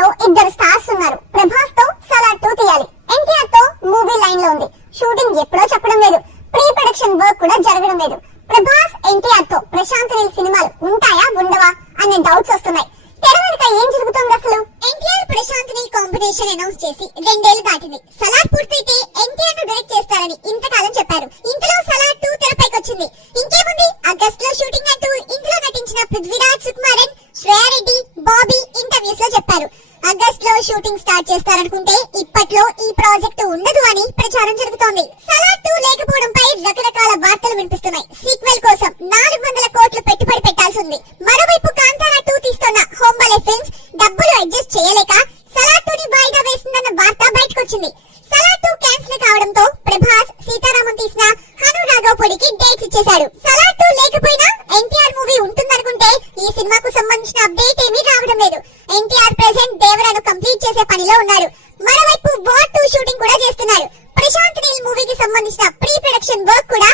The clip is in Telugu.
మూవీలో ఇద్దరు స్టార్స్ ఉన్నారు. ప్రభాస్ తో సలార్ 2 తీయాలి. ఎన్టీఆర్ తో మూవీ లైన్ లో ఉంది. షూటింగ్ ఎప్పుడో చెప్పడం లేదు. ప్రీ ప్రొడక్షన్ వర్క్ కూడా జరగడం లేదు. ప్రభాస్ ఎన్టీఆర్ తో ప్రశాంత్ నీల్ సినిమాలు ఉంటాయా ఉండవా అనే డౌట్స్ వస్తున్నాయి. తెర వెనుక ఏం జరుగుతుంది అసలు? ఎన్టీఆర్ ప్రశాంత్ నీల్ కాంబినేషన్ అనౌన్స్ చేసి 2 ఏళ్లు దాటింది. సలార్ పూర్తయితే ఎన్టీఆర్ ను డైరెక్ట్ చేస్తారని ఇంతకాలం చెప్పారు. ఇంతలో సలార్ 2 తెరపైకి వచ్చింది. ఇంకేముంది, ఆగస్ట్ లో షూటింగ్ అంటూ ఇందులో నటించిన పృథ్వీరాజ్, సుకుమారన్, శ్రేయా రెడ్డి, బాబీ ఇంటర్వ్యూస్ లో చెప్పారు. ఆగస్ట్ లో షూటింగ్ స్టార్ట్ చేస్తారనుకుంటే ఇప్పట్లో ఈ ప్రాజెక్టు ఉండదు అని ప్రచారం జరుగుతోంది. సలార్ 2 లేకపోవడంపై రకరకాల వార్తలు వినిపిస్తున్నాయి. సీక్వెల్ కోసం 400 కోట్లు పెట్టుబడి పెట్టాల్సి ఉంది. మరోవైపు కాంతారా 2 తీస్తున్న హోంబలే ఫిల్మ్స్ డబ్బులు అడ్జస్ట్ చేయలేక సలార్ 2 ని వాయిదా వేసిందన్న వార్త బయటకొచ్చింది. సలార్ 2 క్యాన్సిల్ కావడంతో ప్రభాస్ సీతారామన్ తీసిన హను రాఘవపూడికి డేట్స్ ఇచ్చేశాడు. సలార్ 2 లేకపోయినా ఎన్టీఆర్ మూవీ ఉంటుందనుకుంటే ఈ సినిమాకు సంబంధించిన అప్డేట్ ఏమీ రావడం లేదు. ఎన్టీఆర్ ప్రెజెంట్ దేవరను కంప్లీట్ చేసే పనిలో ఉన్నారు. మరోవైపు వార్ 2 షూటింగ్ కూడా చేస్తున్నారు. ప్రశాంత్ నీల్ మూవీకి సంబంధించిన ప్రీ ప్రొడక్షన్ వర్క్ కూడా